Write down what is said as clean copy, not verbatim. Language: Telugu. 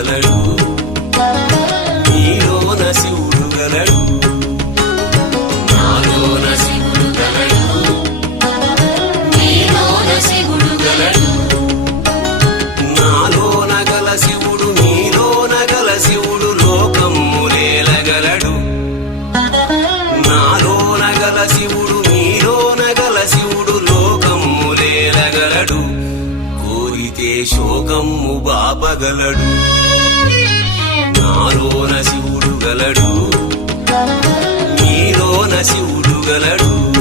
గలడు నీలోన శివుడు గలడు నాలోన శివుడు గలడు నీలోన శివుడు గలడు నాలోన గల శివుడు నీలోన గల శివుడు లోకమ్ములేలగలడు నాలోన గల శివుడు నీలోన గల శివుడు లోకమ్ములేలగలడు కోరితే శోకమ్ము బాపగలడు నాలోన శివుడు గలడు నీలోన శివుడు గలడు